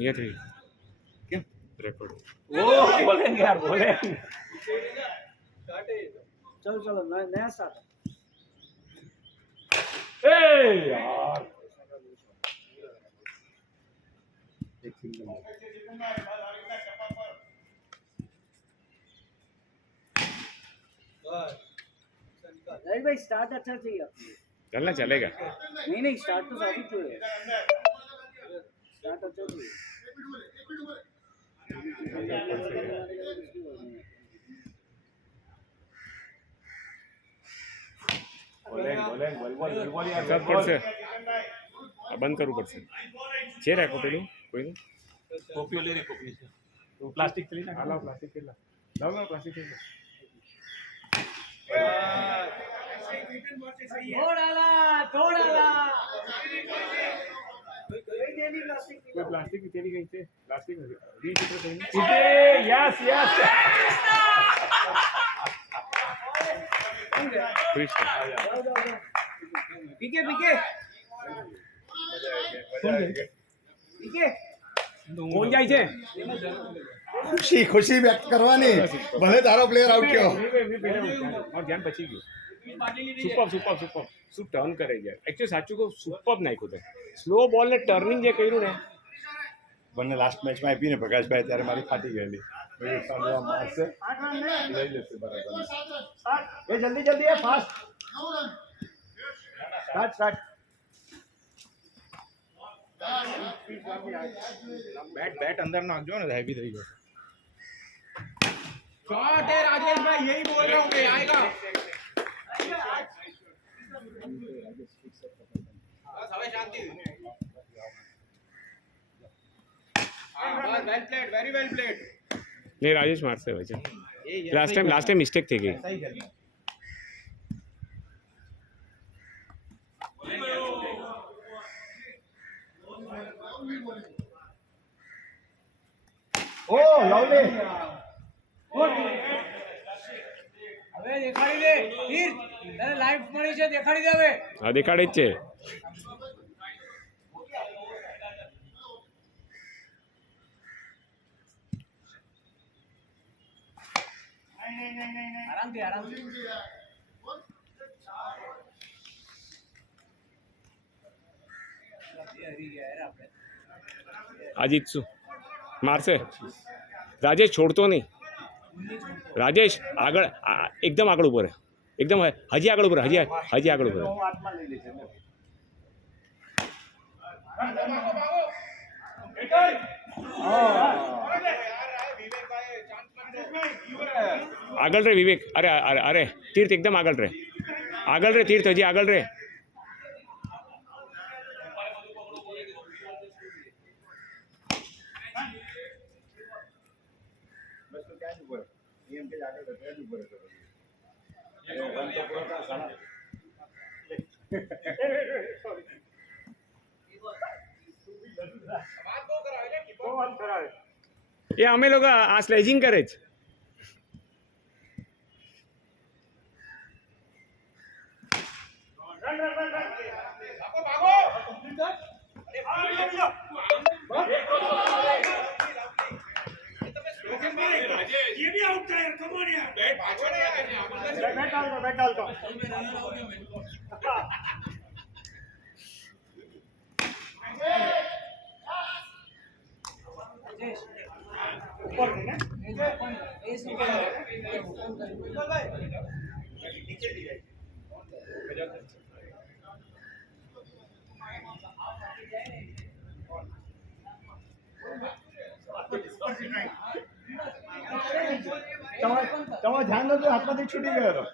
ये थी क्या रेकॉर्ड वो बोलेंगे यार बोलेंगे चलो चलो नया स्टार्ट ए यार एक सिंगल राइट भाई स्टार्ट अच्छा चाहिए आपको चलना चलेगा नहीं स्टार्ट तो सभी चाहिए स्टार्ट अच्छा चाहिए बोलेंगे यार सब पर से बंद करूँ पर से छे रखो पेलू कोई नहीं कॉपी ले रे कॉपी से तो प्लास्टिक चली ना हाँ प्लास्टिक के ला लाओ प्लास्टिक के दो डाला कोई प्लास्टिक की तेरी कहीं से प्लास्टिक बीच में कहीं यस यस पीके पीके પીકે કોણ જાય છે ખુશી વ્યક્ત કરવાની ભલે તારો પ્લેયર આઉટ થયો और ध्यान बची गयो सुपर શું ટર્ન કરે છે एक्चुअली સાચું કહું સુપર નાખ્યું તો સ્લો બોલ ને ટર્નિંગ જે કર્યું ને બંને લાસ્ટ મેચમાં આપીને પ્રકાશભાઈ ત્યારે મારી ફાટી ગયેલી મારશે લઈ લેશે બરાબર એ જલ્દી જલ્દી એ ફાસ્ટ સ્ટાર્ટ बैट अंदर नाखजो ने हैवी થઈ ગયો शॉट है राजेश भाई यही बोल रहा हूँ मैं आएगा बस हवे शांति हां बस well played very well played नहीं राजेश मारसे भाई लास्ट टाइम मिस्टेक थी गई सही कर ओ लवली હવે દેખાડી દે તીર તને લાઈવ મળી છે દેખાડી દે હવે હા દેખાડે જ છે આરામથી अजीत शू मारसे राजेश छोड़तो नहीं राजेश आगळ एकदम आगळ उभो रहे एकदम हजी आगळ उभो रहे हजी आगळ उभो रहे आगळ रे विवेक अरे अरे अरे तीर्थ एकदम आगळ रे तीर्थ हजी आगळ रे ये અમે લોકો આ સ્લેજિંગ કરે છે ये भी आउट था यार कम ऑन यार बैट डाल दो ऊपर ना તમારે ધ્યાન નતું હાથમાંથી છૂટી ગયો હતો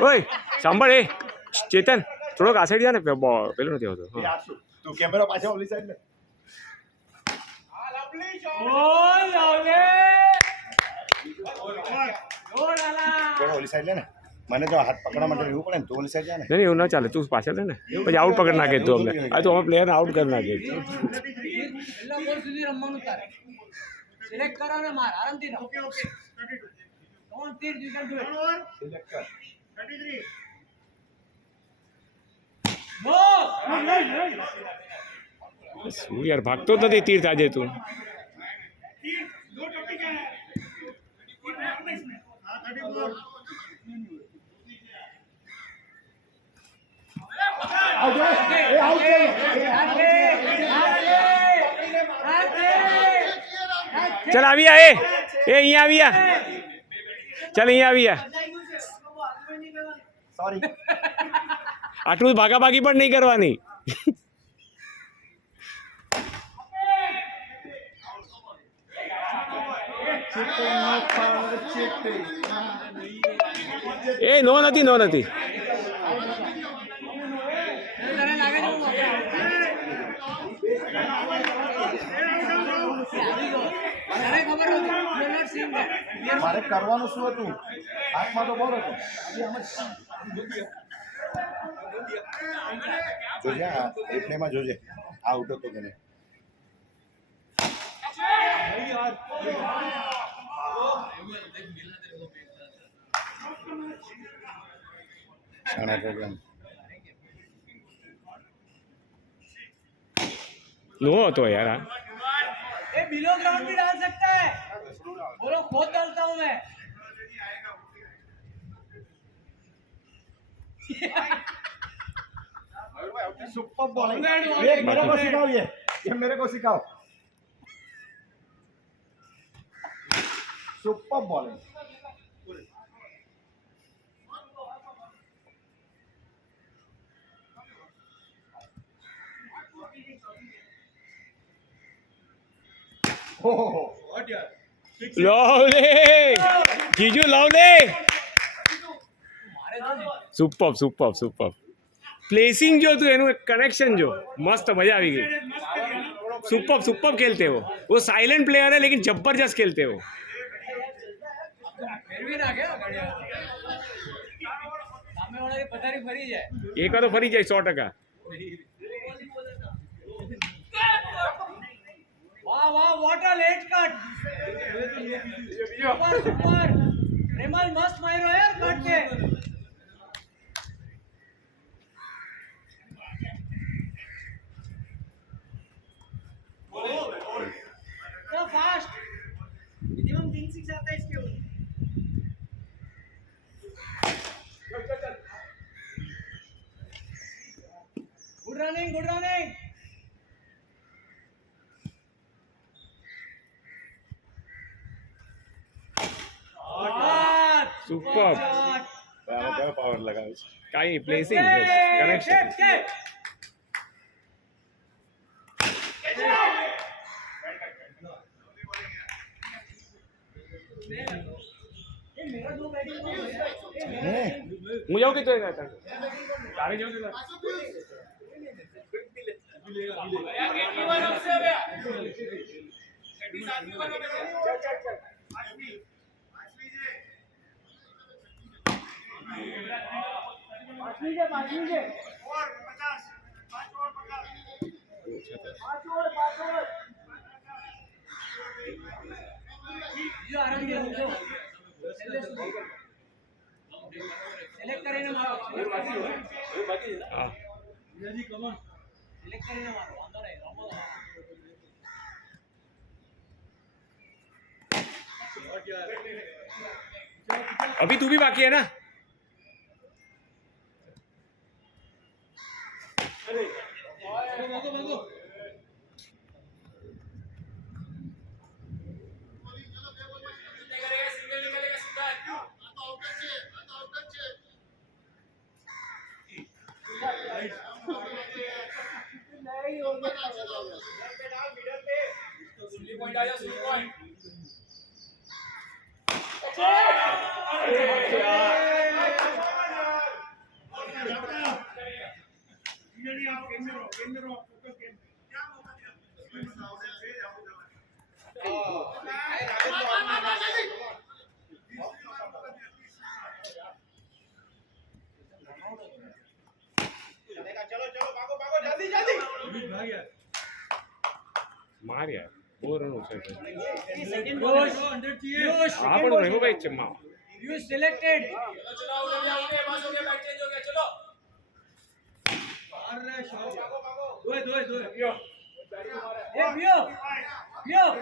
ઓય સાંભળ એ ચેતન થોડોક આ સાઈડ જા ને પેલો નથી આવતો તું કેમેરા પાછા ઓલી સાઈડ લે ઓલી સાઈડ લે ને મને તો હાથ પકડવા માટે રહેવું પડે ને તો ઓલી સાઈડ જાય ને. નહીં એવું ના ચાલે, તું પાછળ રહે ને પછી આઉટ પકડ નાખે તું અમને. આ તો અમે પ્લેયરને આઉટ કરી નાખે. છેલ્લા બોલ સુધી રમવાનું તારે સિલેક્ટ કરો ને માર આરામથી રમ કોણ તીર you can do it select કર. નો શું યાર ભાગતો જ નથી તીર્થ આજે તું. ચલ આવી આ એ અહીંયા આવી આ ચાલ અહીંયા આવી આ. સોરી. આટલું ભાગાભાગી પણ નહીં કરવાની. એ નો નથી નો નથી. તને લાગે છે હું તને ખબર નથી you are not seeing that મારે કરવાનું શું હતું? હાથમાં તો બોલ હતો. જોજે આ એ પ્લેમાં જોજે આઉટ હતો કે નહીં. શાણા પ્રોગ્રામ નો હતો યાર આ. ये बिलो ग्राउंड भी डाल सकता है बोलो खुद डालता हूँ मैं सुपर बॉलिंग ये मेरे को सिखाओ ये मेरे को सिखाओ सुपर बॉलिंग લવ લે જીજુ લવ લે. સુપર સુપર સુપર પ્લેસિંગ જો તું એનું कनेक्शन जो मस्त मजा આવી ગઈ. सुपर सुपर खेलते हो वो साइलेंट प्लेयर है लेकिन जबरदस्त खेलते हो. फिर भी ना क्या बढ़िया सामने वाला की पथारी फरी जाए એક વાર તો ફરી જાય 100%. वाह वाह what a late cut super super रेमल मस्त मारो यार कट के तो फास्ट मिनिमम 3-6 आता है इसके ऊपर good running good running super क्या पावर लगा है કાંઈ પ્લેસિંગ કનેક્શન. હું જાઉં કે તો તારે જવું કે જો આરામ થી ઊંચો સિલેક્ટ કરીને મારો હા સિલેક્ટ કરીને મારો વાંધો નહીં રમો अभी तू भी बाकी है ना. जल्दी जल्दी मार यार 2 रन ઓછા છે Piyush, Piyush, આ પણ રહ્યો ભાઈ ચમ્મા Piyush selected. Hey, Piyush, Piyush.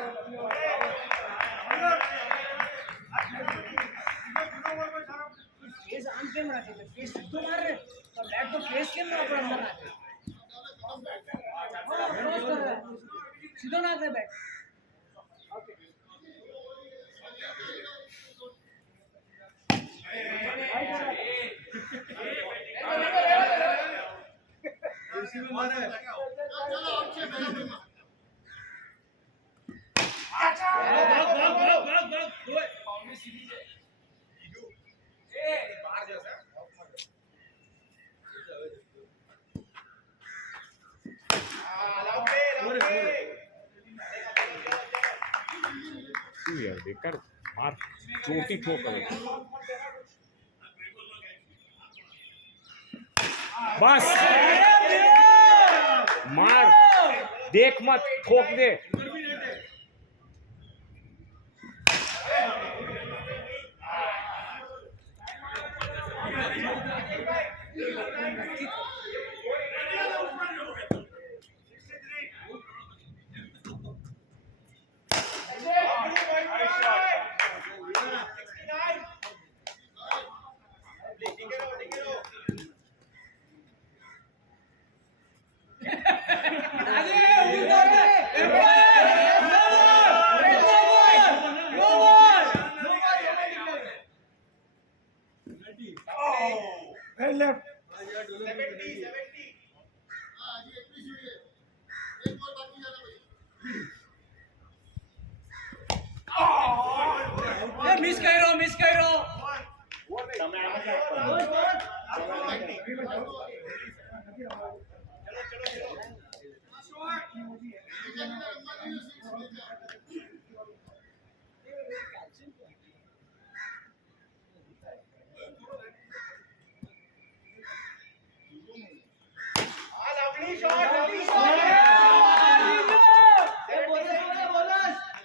Face on camera છે face સીધો માર રે તો બેટ તો ફેસ કેમ ના ઉપર અંદર નાખે ક્રોસ કર રે સીધો નાખ રે બેટ ઓકે શું યાર બેકાર માર ચોટી ઠોક હવે બસ માર દેખ મત ઠોક દે મિસ કર્યો મિસ કર્યો lovely shot, lovely shot.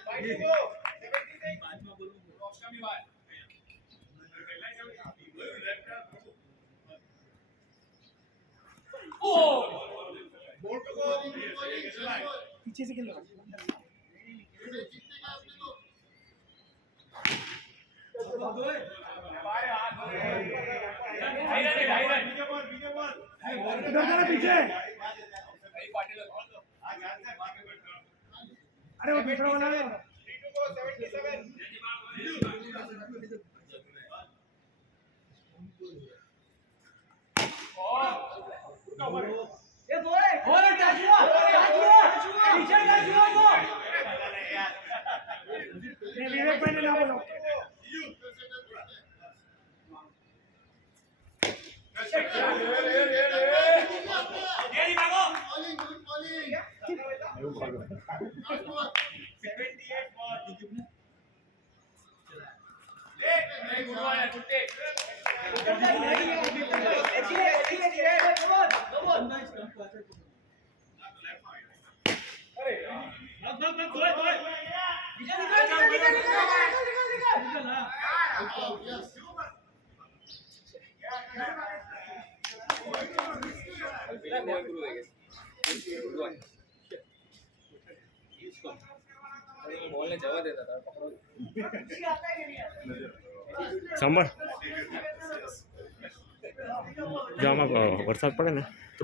Fight to go. 76. More to go. पीछे से खेलो पीछे अरे वो दूसरा वाला है 3 to go 77 ये बोल टच हुआ पीछे टच हुआ वो ये विवेक भाई ने ना बोलो સાંભળ જો આમાં વરસાદ પડે ને તો